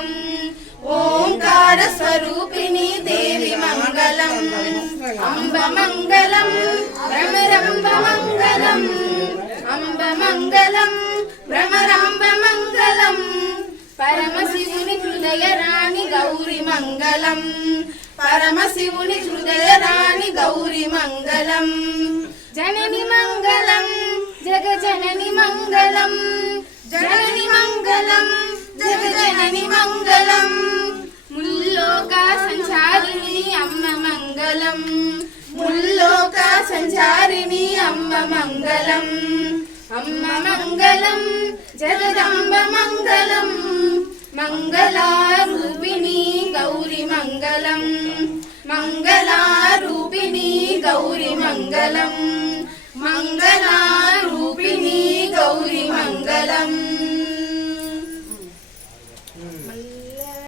మంగళం ఓంకార స్వరూపిణి దేవి మంగళం అంబ మంగళం భ్రమరంబ మంగళం అంబ మంగళం భ్రమరాంబ మంగళం పరమశివుని హృదయ రాణి గౌరి మంగళం పరమశివుని హృదయ రాణి గౌరి మంగళం జనని మంగళం జగజనని మంగళం జనని మంగళం జగజనని మంగళం ముల్లోక సంచారిణి అమ్మ మంగళం ముల్లోక సంచారిణి అమ్మ మంగళం అమ్మ మంగళం జగదంబ మంగళం మంగళారూపిణి గౌరి మంగళం మంగళారూపిణి గౌరి మంగళం మంగళారూపిణి గౌరి మంగళం